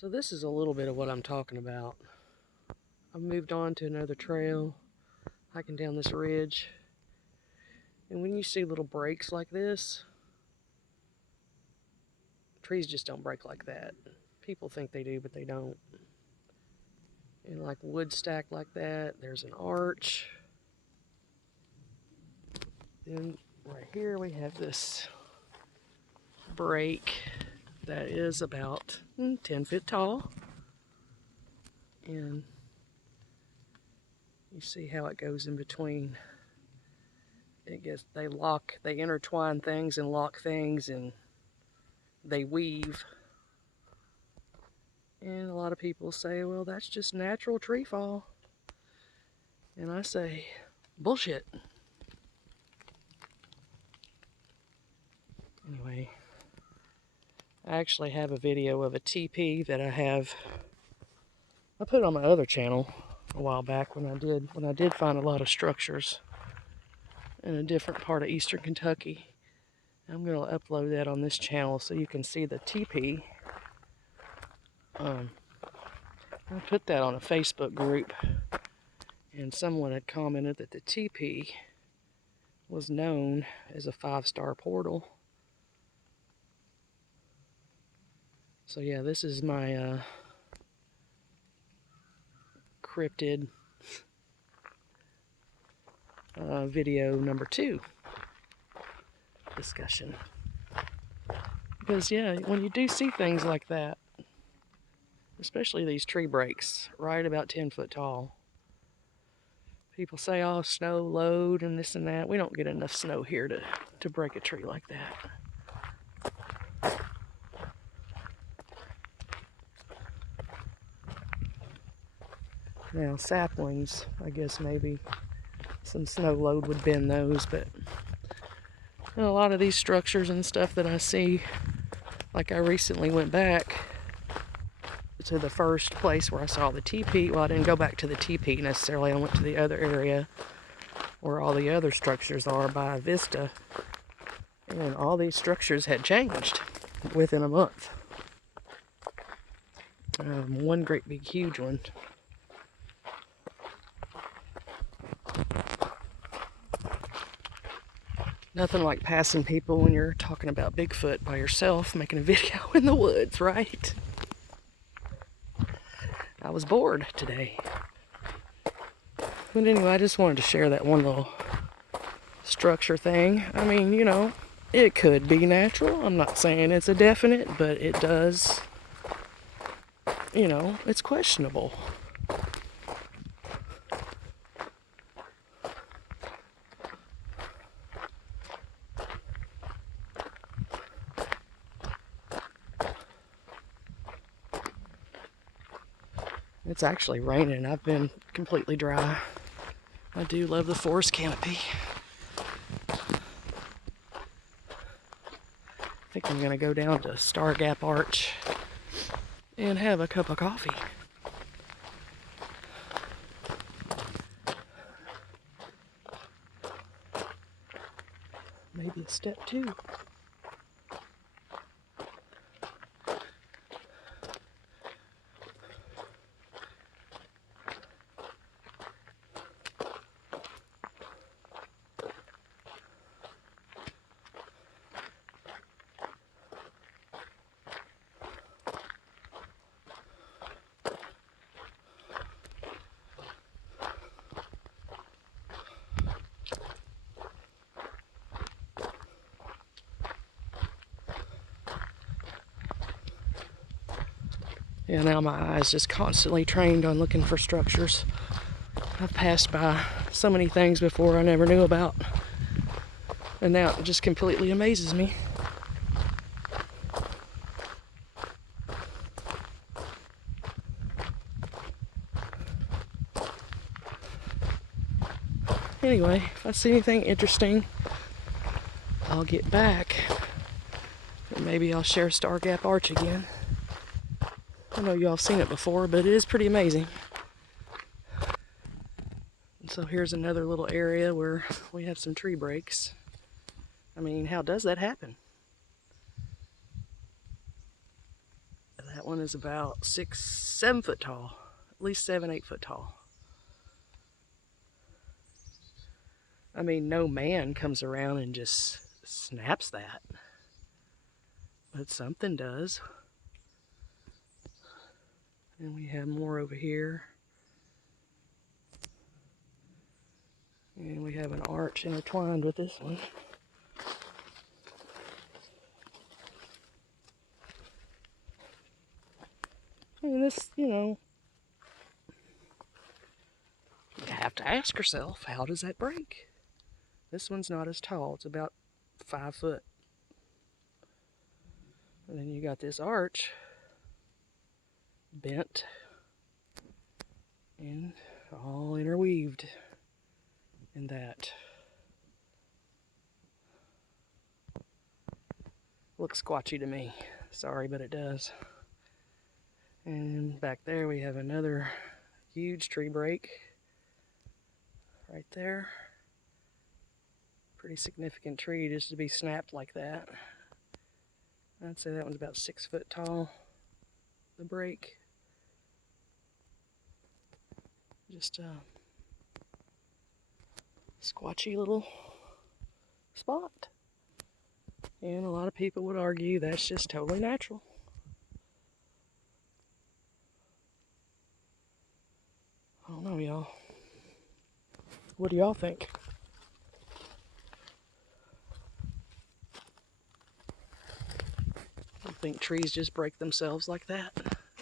So this is a little bit of what I'm talking about. I've moved on to another trail, hiking down this ridge. And when you see little breaks like this, trees just don't break like that. People think they do, but they don't. And like wood stacked like that, there's an arch. Then right here we have this break that is about 10 feet tall. And you see how it goes in between. They intertwine things and lock things, and they weave. And a lot of people say, well, that's just natural tree fall. And I say, bullshit. Anyway, I actually have a video of a TP that I put on my other channel a while back when I did find a lot of structures in a different part of eastern Kentucky. I'm going to upload that on this channel so you can see the TP. I put that on a Facebook group, and someone had commented that the TP was known as a 5-star portal. So yeah, this is my cryptid video number 2 discussion. Because yeah, when you do see things like that, especially these tree breaks right about 10 foot tall, people say, oh, snow load and this and that. We don't get enough snow here to break a tree like that. Now, saplings, I guess maybe some snow load would bend those, but a lot of these structures and stuff that I see, like I recently went back to the first place where I saw the TP. Well, I didn't go back to the TP necessarily. I went to the other area where all the other structures are by Vista. And all these structures had changed within a month. One great big huge one. Nothing like passing people when you're talking about Bigfoot by yourself, making a video in the woods, right? I was bored today. But anyway, I just wanted to share that one little structure thing. I mean, you know, it could be natural. I'm not saying it's a definite, but it does, you know, it's questionable. It's actually raining. I've been completely dry. I do love the forest canopy. I think I'm going to go down to Stargap Arch and have a cup of coffee. Maybe a step 2. Yeah, now my eye's just constantly trained on looking for structures. I've passed by so many things before I never knew about, and now it just completely amazes me. Anyway, if I see anything interesting, I'll get back, and maybe I'll share Stargap Arch again. I know y'all have seen it before, but it is pretty amazing. And so here's another little area where we have some tree breaks. I mean, how does that happen? That one is about 6, 7 foot tall. At least 7, 8 foot tall. I mean, no man comes around and just snaps that. But something does. And we have more over here. And we have an arch intertwined with this one. And this, you know, you have to ask yourself, how does that break? This one's not as tall. It's about 5 foot. And then you got this arch bent and all interweaved in that. Looks squatchy to me. Sorry, but it does. And back there we have another huge tree break right there. Pretty significant tree just to be snapped like that. I'd say that one's about 6 foot tall, the break. Just a squatchy little spot. And a lot of people would argue that's just totally natural. I don't know, y'all. What do y'all think? You think trees just break themselves like that?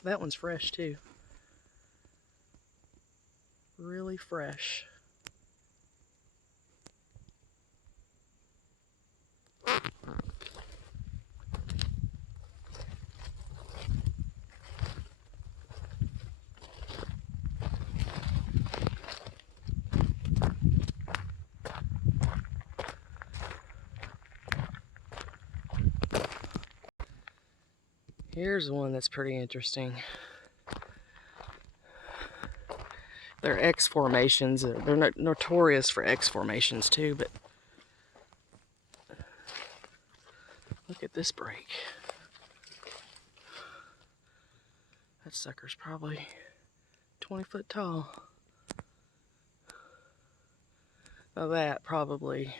That one's fresh too. Really fresh. Here's one that's pretty interesting. They're X formations. They're notorious for X formations too, but look at this break. That sucker's probably 20 foot tall. Now that probably,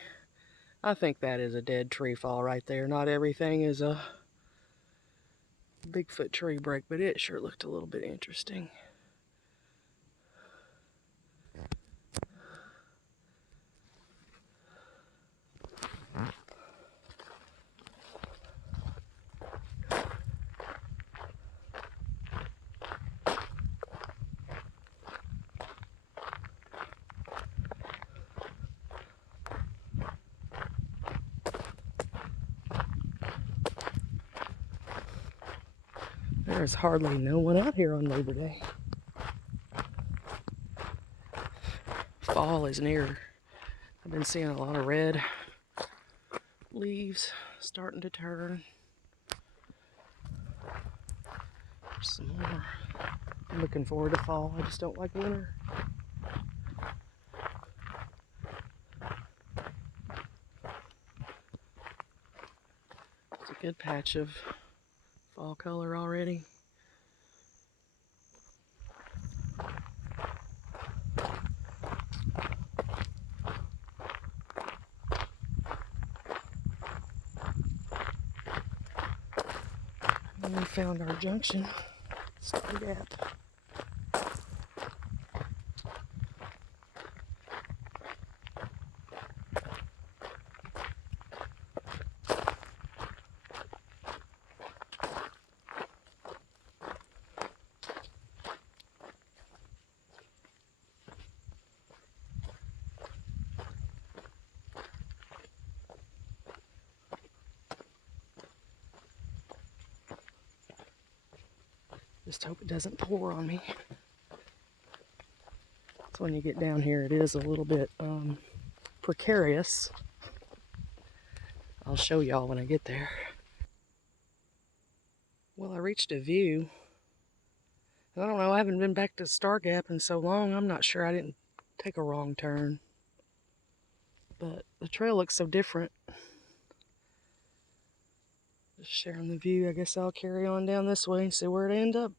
I think that is a dead tree fall right there. Not everything is a Bigfoot tree break, but it sure looked a little bit interesting. There's hardly no one out here on Labor Day. Fall is near. I've been seeing a lot of red leaves starting to turn. There's some more. I'm looking forward to fall. I just don't like winter. It's a good patch of fall color already. And we found our junction, stargap. Just hope it doesn't pour on me. So when you get down here, it is a little bit precarious. I'll show y'all when I get there. Well, I reached a view. I don't know, I haven't been back to Stargap in so long, I'm not sure I didn't take a wrong turn. But the trail looks so different. Just sharing the view. I guess I'll carry on down this way and see where it ends up.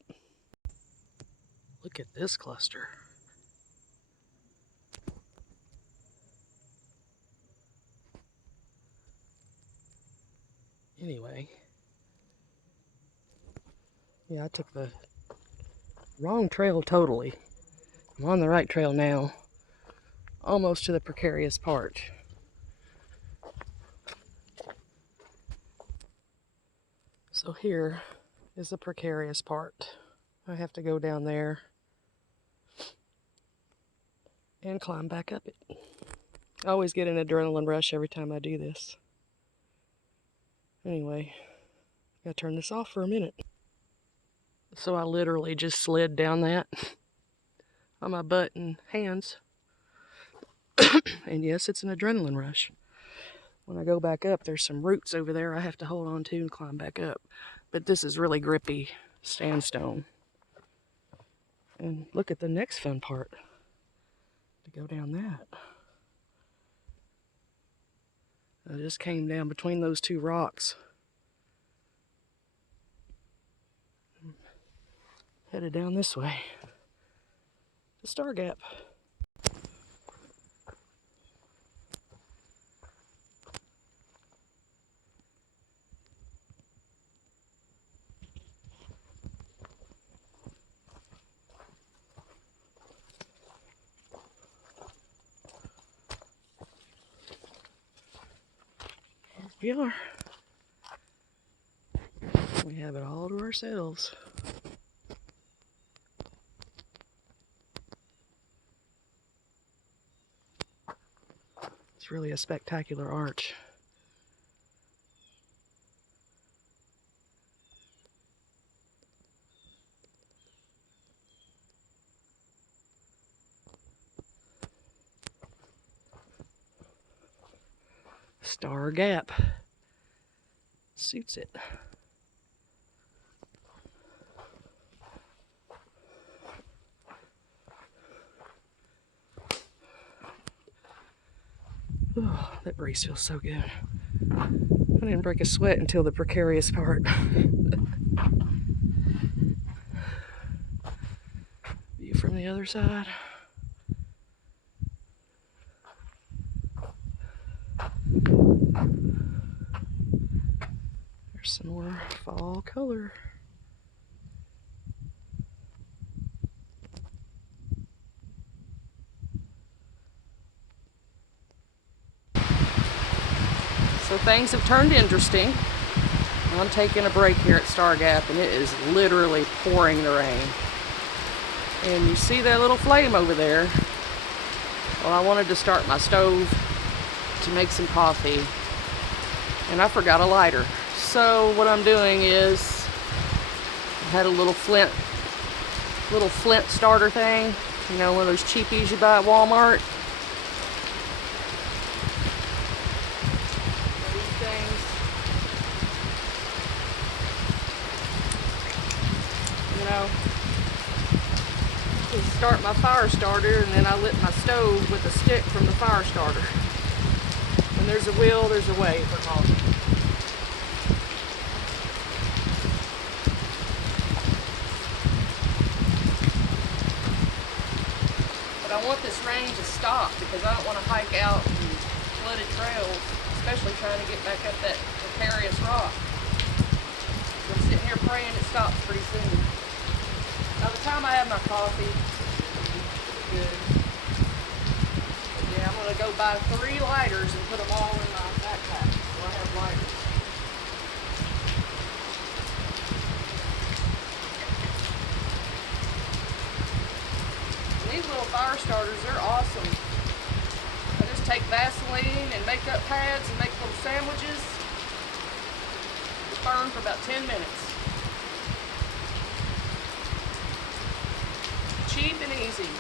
Look at this cluster. Anyway, yeah, I took the wrong trail totally. I'm on the right trail now, almost to the precarious part. So here is the precarious part. I have to go down there and climb back up it. I always get an adrenaline rush every time I do this. Anyway, gotta turn this off for a minute. So I literally just slid down that on my butt and hands. And yes, it's an adrenaline rush. When I go back up, there's some roots over there I have to hold on to and climb back up. But this is really grippy sandstone. And look at the next fun part. To go down that. I just came down between those two rocks. Headed down this way. The stargap. Here we are. We have it all to ourselves. It's really a spectacular arch. Stargap. Suits it. Oh, that breeze feels so good. I didn't break a sweat until the precarious part. View from the other side. There's some more fall color. So things have turned interesting. I'm taking a break here at Stargap, and it is literally pouring the rain. And you see that little flame over there? Well, I wanted to start my stove to make some coffee, and I forgot a lighter. So what I'm doing is, I had a little flint starter thing, you know, one of those cheapies you buy at Walmart. These things. You know, to start my fire starter, and then I lit my stove with a stick from the fire starter. When there's a will, there's a way for coffee. But I want this rain to stop because I don't want to hike out in flooded trails, especially trying to get back up that precarious rock. So I'm sitting here praying it stops pretty soon. By the time I have my coffee, it's good. But yeah, I'm going to go buy 3 lighters and put them all in my backpack so I have lighters. These little fire starters, they're awesome. I just take Vaseline and makeup pads and make little sandwiches. They burn for about 10 minutes. Cheap and easy.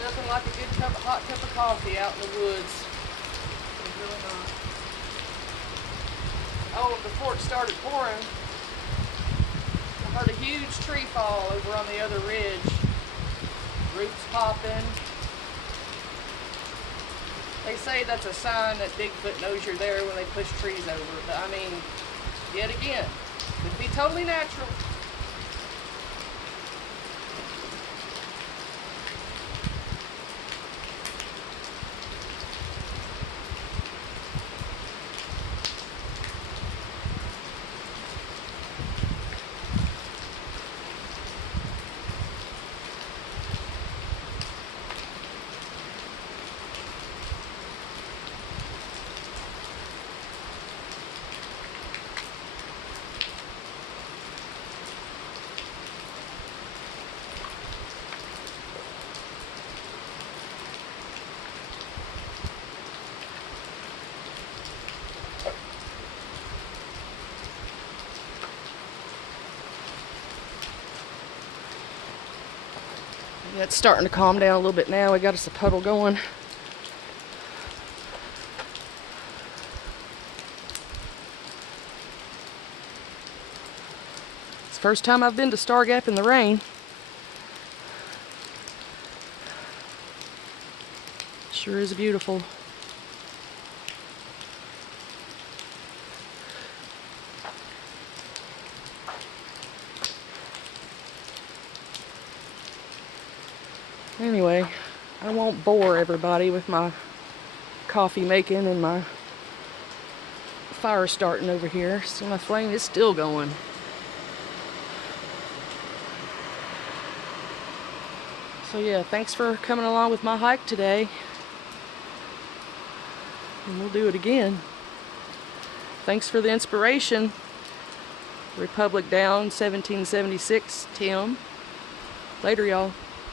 Nothing like a good hot cup of coffee out in the woods. It's really not. Oh, before it started pouring, I heard a huge tree fall over on the other ridge. Roots popping. They say that's a sign that Bigfoot knows you're there when they push trees over. But I mean, yet again, could be totally natural. Yeah, it's starting to calm down a little bit now. We got us a puddle going. It's the first time I've been to Stargap in the rain. Sure is beautiful. Anyway, I won't bore everybody with my coffee making and my fire starting over here. So my flame is still going. So yeah, thanks for coming along with my hike today. And we'll do it again. Thanks for the inspiration. Republic Down, 1776, Tim. Later, y'all.